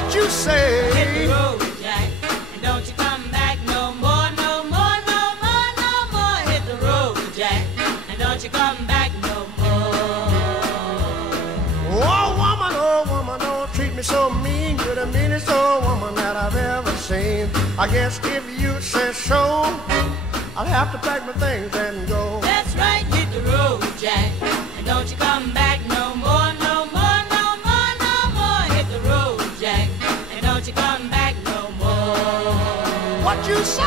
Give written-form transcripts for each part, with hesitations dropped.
What you say? Hit the road, Jack, and don't you come back no more, no more, no more, no more. Hit the road, Jack, and don't you come back no more. Oh woman, don't treat me so mean. You're the meanest old woman that I've ever seen. I guess if you say so, I'll have to pack my things and go. That's right, hit the road, Jack, and don't you come back no more, no more, no more, no more. Hit the road, Jack, and don't you come back no more. What you say?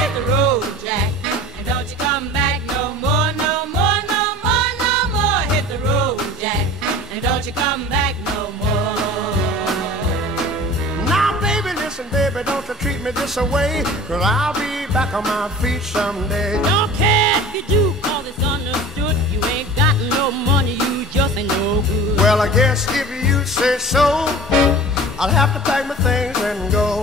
Hit the road, Jack, and don't you come back no more, no more, no more, no more. Hit the road, Jack, and don't you come back no more. Now baby, listen baby, don't you treat me this way, 'cause I'll be back on my feet someday. Don't care if you do, 'cause it's understood. You ain't got no money, you just ain't no good. Well, I guess if you say so, I'll have to pack my things and go.